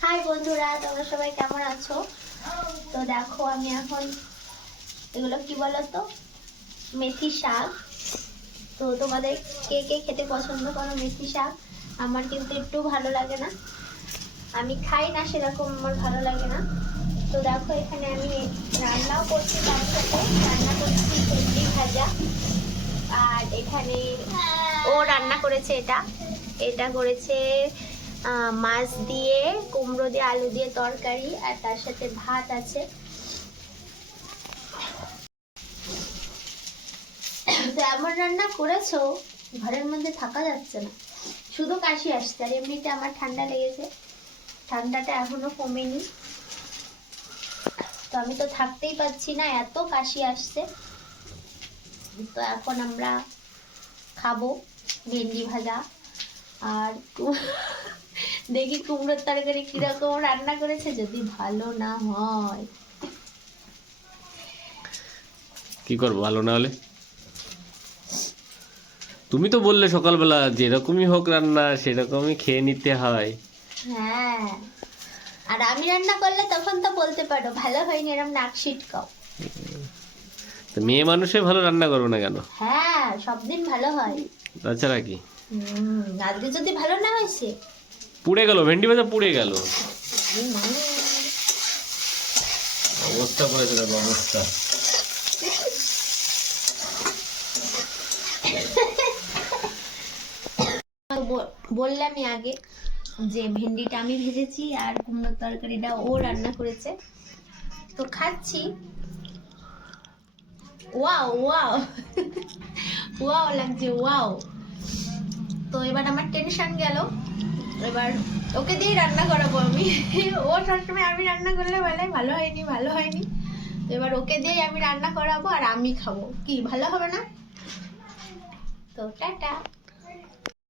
High বন্ধুরা, তোমরা সবাই কেমন আছো? তো দেখো আমি এখন এগুলো কি বলতো, মেথি শাক। তো তোমাদের কে কে খেতে পছন্দ করো মেথি শাক? আমার কিন্তু একটু ভালো লাগে না, আমি খাই না সেরকম, আমার ভালো লাগে না। তো দেখো এখানে আমি রান্নাও করছি, তার সাথে রান্না করছি ভেন্ডি ভাজা। আর এখানে ও রান্না করেছে, এটা করেছে মাছ দিয়ে, কুমড়ো দিয়ে, আলু দিয়ে তরকারি, আর তার সাথে ভাত আছে। তো এমন রান্না করেছো, ঘরের মধ্যে থাকা যাচ্ছে না, শুধু কাশি আসছে। আর এমনিতে আমার ঠান্ডা লেগেছে, ঠান্ডাটা এখনো কমেনি। তো আমি তো থাকতেই পারছি না, এত কাশি আসছে। তো এখন আমরা খাবো ভেন্ডি ভাজা। আর দেখি কুমড়োর তরকারি কিরকম রান্না করেছে, যদি ভালো না হয় কি করবো, ভালো না হলে? তুমি তো বললে সকালবেলা যেরকমই হোক রান্না সেরকমই খেয়ে নিতে হয়। হ্যাঁ, আর আমি রান্না করলে তখন তো বলতে পারো ভালো হয়নি, এরকম নাক ছিটকাও। তো মেয়ে মানুষে ভালো রান্না করবো না কেন? হ্যাঁ, সব দিন ভালো হয়। তাছাড়া কি? আজকে যদি ভালো না হয়েছে, পুড়ে গেল, ভেন্ডি ভাজা পুড়ে গেল। মানে অবস্থা করেছে, দেখো অবস্থা। বললামই আগে যে ভেন্ডিটা আমি ভেজেছি আর কুমড়োর তরকারিটা ও রান্না করেছে। তো খাচ্ছি, ওয়াও ওয়াও ওয়াও লাগছে, ওয়াও। তো এবার আমার টেনশন গেল, এবার ওকে দিয়ে রান্না করাবো আমি। ও সবসময় আমি রান্না করলে বলে ভালো হয়নি, ভালো হয়নি। তো এবার ওকে দিয়ে আমি রান্না করাবো আর আমি খাবো, কি ভালো হবে না? তো টাটা।